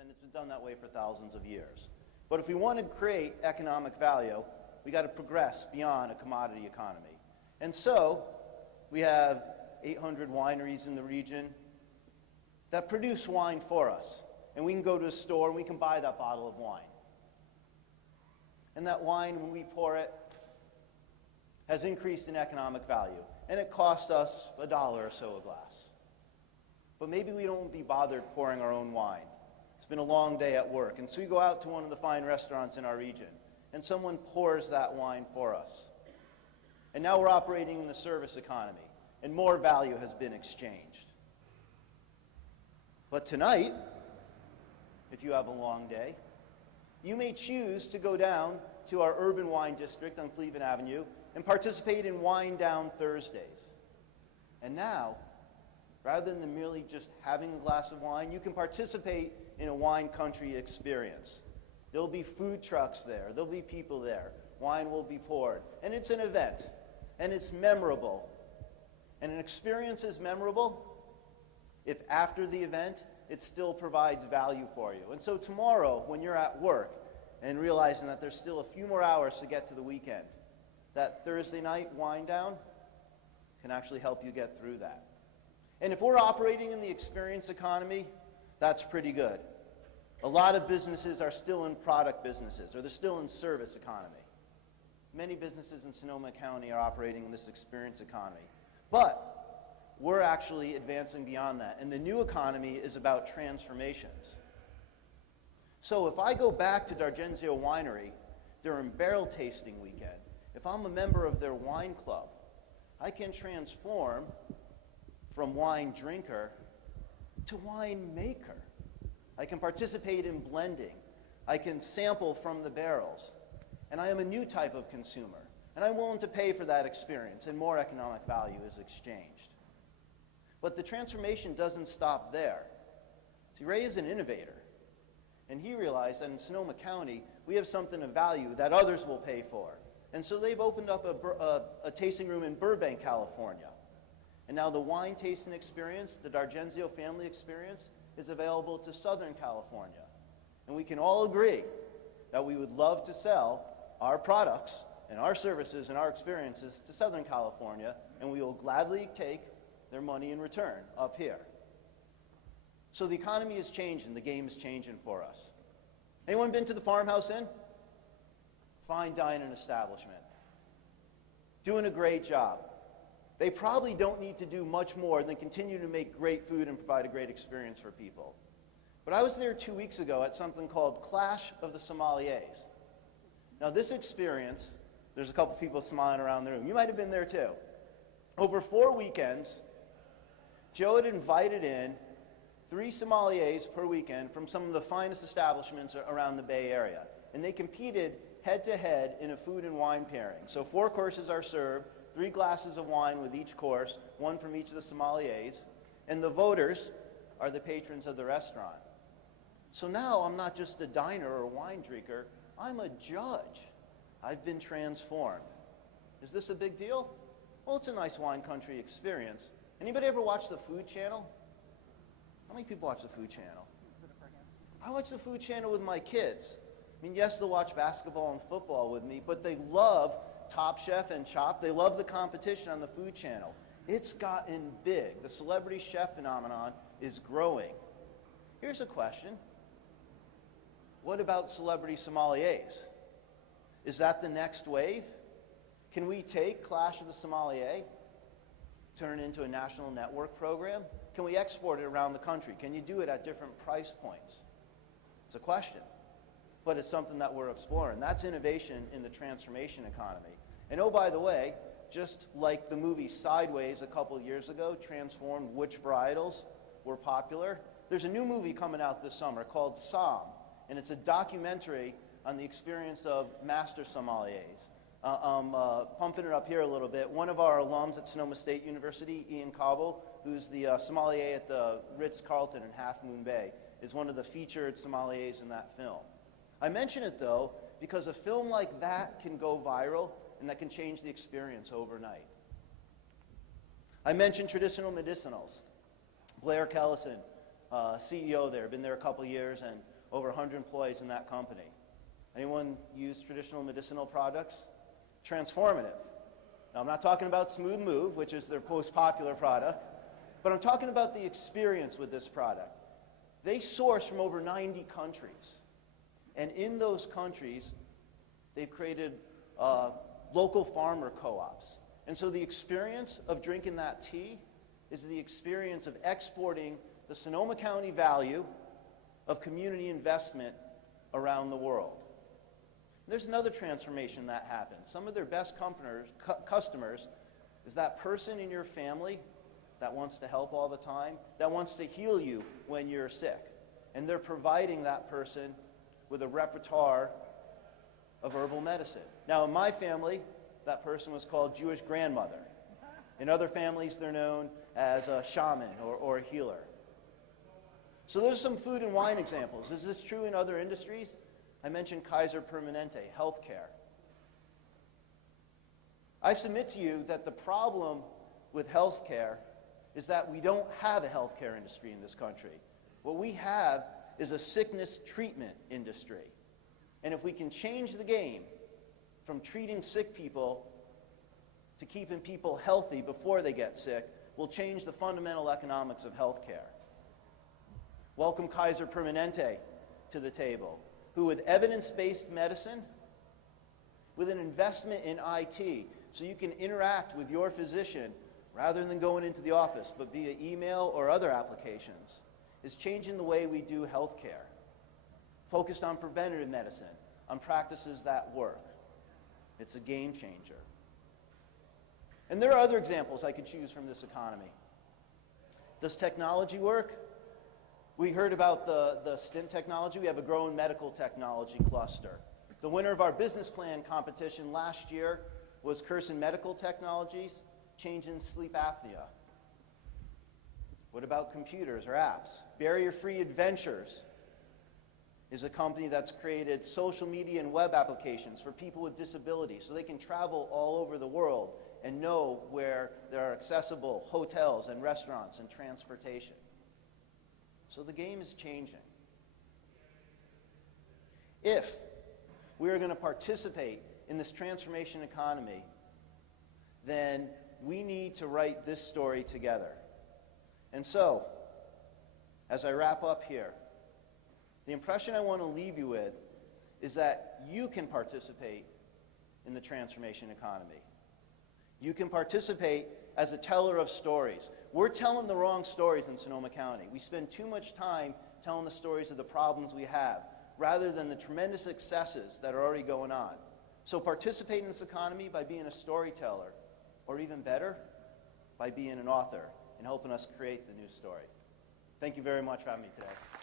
and it's been done that way for thousands of years. But if we want to create economic value, we got to progress beyond a commodity economy. And so we have 800 wineries in the region that produce wine for us. And we can go to a store and we can buy that bottle of wine. And that wine, when we pour it, has increased in economic value. And it costs us $1 or so a glass. But maybe we don't be bothered pouring our own wine. It's been a long day at work. And so we go out to one of the fine restaurants in our region, and someone pours that wine for us. And now we're operating in the service economy, and more value has been exchanged. But tonight, if you have a long day, you may choose to go down to our urban wine district on Cleveland Avenue and participate in Wine Down Thursdays. And now, rather than merely just having a glass of wine, you can participate in a wine country experience. There'll be food trucks there. There'll be people there. Wine will be poured. And it's an event. And it's memorable. And an experience is memorable if after the event, it still provides value for you. And so tomorrow, when you're at work and realizing that there's still a few more hours to get to the weekend, that Thursday night wind down can actually help you get through that. And if we're operating in the experience economy, that's pretty good. A lot of businesses are still in product businesses, or they're still in service economy. Many businesses in Sonoma County are operating in this experience economy. But we're actually advancing beyond that. And the new economy is about transformations. So if I go back to D'Argenzio Winery during barrel tasting weekend, if I'm a member of their wine club, I can transform from wine drinker to wine maker. I can participate in blending. I can sample from the barrels. And I am a new type of consumer. And I'm willing to pay for that experience, and more economic value is exchanged. But the transformation doesn't stop there. See, Ray is an innovator. And he realized that in Sonoma County, we have something of value that others will pay for. And so they've opened up a tasting room in Burbank, California. And now the wine tasting experience, the D'Argenzio family experience, is available to Southern California. And we can all agree that we would love to sell our products and our services and our experiences to Southern California, and we will gladly take their money in return up here. So the economy is changing, the game is changing for us. Anyone been to the Farmhouse Inn? Fine dining establishment. Doing a great job. They probably don't need to do much more than continue to make great food and provide a great experience for people. But I was there 2 weeks ago at something called Clash of the Sommeliers. Now this experience, there's a couple people smiling around the room. You might have been there too. Over 4 weekends, Joe had invited in 3 sommeliers per weekend from some of the finest establishments around the Bay Area. And they competed head-to-head in a food and wine pairing. So 4 courses are served, 3 glasses of wine with each course, 1 from each of the sommeliers, and the voters are the patrons of the restaurant. So now I'm not just a diner or a wine drinker, I'm a judge. I've been transformed. Is this a big deal? Well, it's a nice wine country experience. Anybody ever watch the Food Channel? How many people watch the Food Channel? I watch the Food Channel with my kids. I mean, yes, they'll watch basketball and football with me, but they love Top Chef and Chopped. They love the competition on the Food Channel. It's gotten big. The celebrity chef phenomenon is growing. Here's a question. What about celebrity sommeliers? Is that the next wave? Can we take Clash of the Sommelier, turn it into a national network program? Can we export it around the country? Can you do it at different price points? It's a question. But it's something that we're exploring. That's innovation in the transformation economy. And oh, by the way, just like the movie Sideways a couple of years ago transformed which varietals were popular, there's a new movie coming out this summer called Somm, and it's a documentary on the experience of master sommeliers. I'm pumping it up here a little bit. One of our alums at Sonoma State University, Ian Cobble, who's the sommelier at the Ritz-Carlton in Half Moon Bay, is one of the featured sommeliers in that film. I mention it, though, because a film like that can go viral and that can change the experience overnight. I mentioned traditional medicinals. Blair Kellison, CEO there, been there a couple years, and over 100 employees in that company. Anyone use traditional medicinal products? Transformative. Now, I'm not talking about Smooth Move, which is their most popular product, but I'm talking about the experience with this product. They source from over 90 countries, and in those countries, they've created local farmer co-ops. And so the experience of drinking that tea is the experience of exporting the Sonoma County value of community investment around the world. There's another transformation that happens. Some of their best customers is that person in your family that wants to help all the time, that wants to heal you when you're sick. And they're providing that person with a repertoire of herbal medicine. Now, in my family, that person was called Jewish grandmother. In other families, they're known as a shaman or a healer. So there's some food and wine examples. Is this true in other industries? I mentioned Kaiser Permanente, healthcare. I submit to you that the problem with healthcare is that we don't have a healthcare industry in this country. What we have is a sickness treatment industry. And if we can change the game from treating sick people to keeping people healthy before they get sick, we'll change the fundamental economics of healthcare. Welcome Kaiser Permanente to the table, who with evidence-based medicine, with an investment in IT, so you can interact with your physician rather than going into the office, but via email or other applications, is changing the way we do healthcare, focused on preventative medicine, on practices that work. It's a game changer. And there are other examples I could choose from this economy. Does technology work? We heard about the stint technology. We have a growing medical technology cluster. The winner of our business plan competition last year was Curson Medical Technologies, changing sleep apnea. What about computers or apps? Barrier-Free Adventures is a company that's created social media and web applications for people with disabilities so they can travel all over the world and know where there are accessible hotels and restaurants and transportation. So the game is changing. If we are going to participate in this transformation economy, then we need to write this story together. And so, as I wrap up here, the impression I want to leave you with is that you can participate in the transformation economy. You can participate as a teller of stories. We're telling the wrong stories in Sonoma County. We spend too much time telling the stories of the problems we have, rather than the tremendous successes that are already going on. So participate in this economy by being a storyteller, or even better, by being an author and helping us create the new story. Thank you very much for having me today.